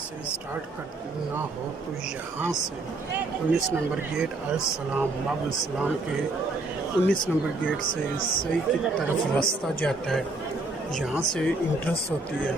से स्टार्ट करना हो तो यहाँ से 19 नंबर गेट अलसलाम बाब इस्लाम के 19 नंबर गेट से सही की तरफ रास्ता जाता है, यहाँ से इंट्रेंस होती है।